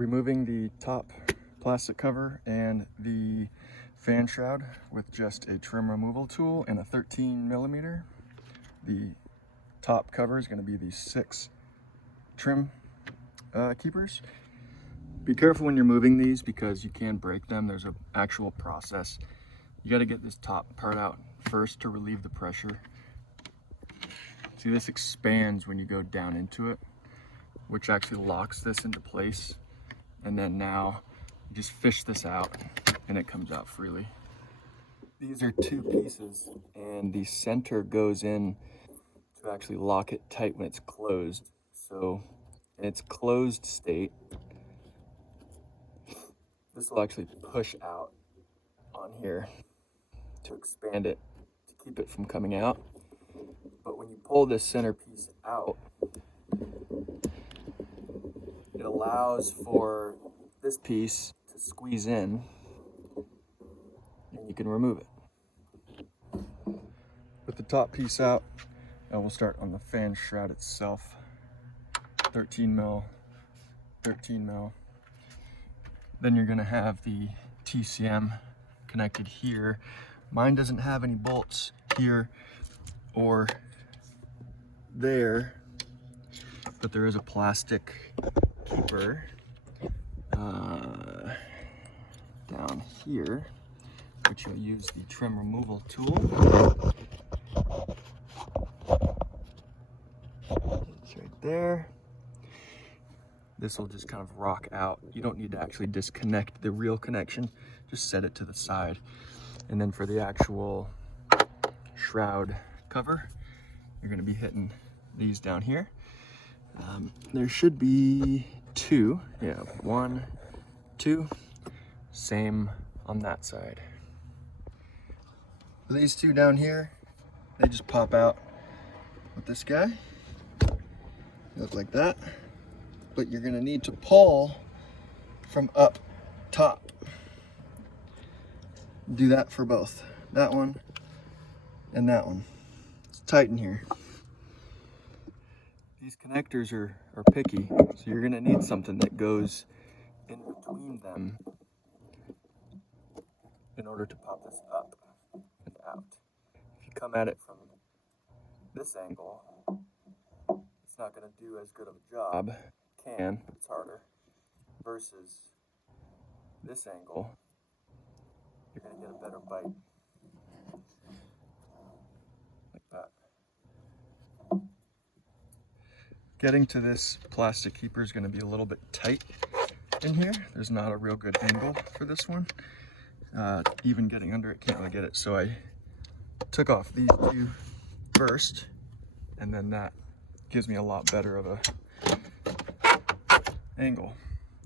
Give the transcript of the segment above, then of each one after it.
removing the top plastic cover and the fan shroud with just a trim removal tool and a 13mm. The top cover is going to be the 6 trim keepers. Be careful when you're moving these because you can break them. There's an actual process. You got to get this top part out first to relieve the pressure. See, this expands when you go down into it, which actually locks this into place. And then now you just fish this out and it comes out freely. These are 2 pieces and the center goes in to actually lock it tight when it's closed. So in its closed state, this will actually push out on here to expand it, to keep it from coming out. But when you pull this center piece out, it allows for this piece to squeeze in and you can remove it. With the top piece out, we'll start on the fan shroud itself. 13mm, 13mm. Then you're gonna have the TCM connected here. Mine doesn't have any bolts here or there, but there is a plastic keeper down here, which you'll use the trim removal tool. It's right there. This will just kind of rock out. You don't need to actually disconnect the real connection, just set it to the side. And then for the actual shroud cover, you're gonna be hitting these down here. There should be 2, yeah, 1, 2, same on that side. These 2 down here, they just pop out with this guy. They look like that. But you're gonna need to pull from up top. Do that for both, that one and that one. It's tight in here. These connectors are picky, so you're gonna need something that goes in between them in order to pop this up and out. If you come at it from this angle, it's not gonna do as good of a job. Can, but it's harder, versus this angle, you're gonna get a better bite, like that. Getting to this plastic keeper is gonna be a little bit tight in here. There's not a real good angle for this one. Even getting under it, can't really get it. So I took off these 2 first, and then that gives me a lot better of a angle.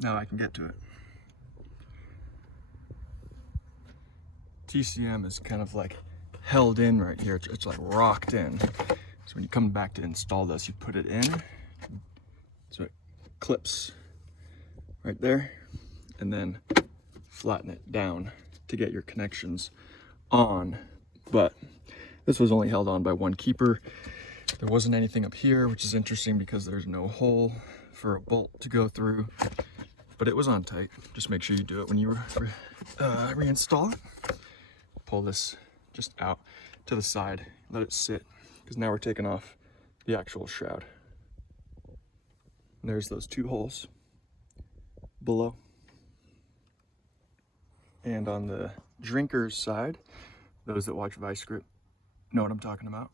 Now I can get to it. TCM is kind of like held in right here. It's like rocked in. So when you come back to install this, you put it in. So it clips right there and then flatten it down to get your connections on. But this was only held on by 1 keeper. There wasn't anything up here, which is interesting because there's no hole for a bolt to go through, but it was on tight. Just make sure you do it when you reinstall it. Pull this just out to the side, let it sit, because now we're taking off the actual shroud. And there's those 2 holes below. And on the drinker's side, those that watch Vice Grip know what I'm talking about.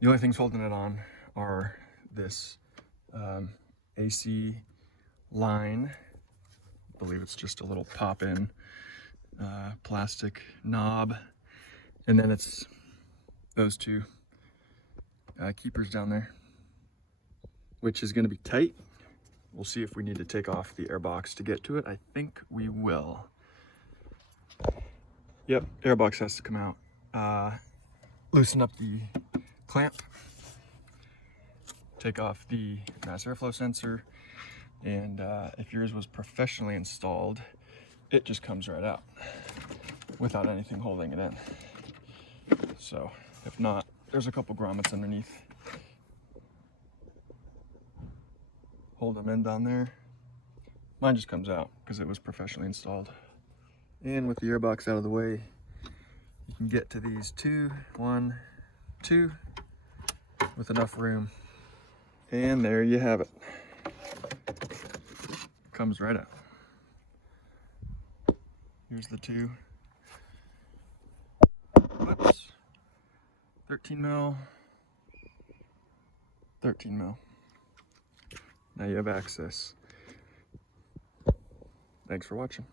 The only things holding it on are this AC line. I believe it's just a little pop-in plastic knob, and then it's those 2 keepers down there, which is going to be tight. We'll see if we need to take off the air box to get to it. I think we will. Yep, air box has to come out. Loosen up the clamp, take off the mass airflow sensor, and if yours was professionally installed, it just comes right out without anything holding it in. So if not, there's a couple grommets underneath. Hold them in down there, Mine just comes out because it was professionally installed. And with the airbox out of the way, you can get to these two, with enough room. And there you have it. Comes right out. Here's the two. Whoops. 13 mil. 13 mil. Now you have access. Thanks for watching.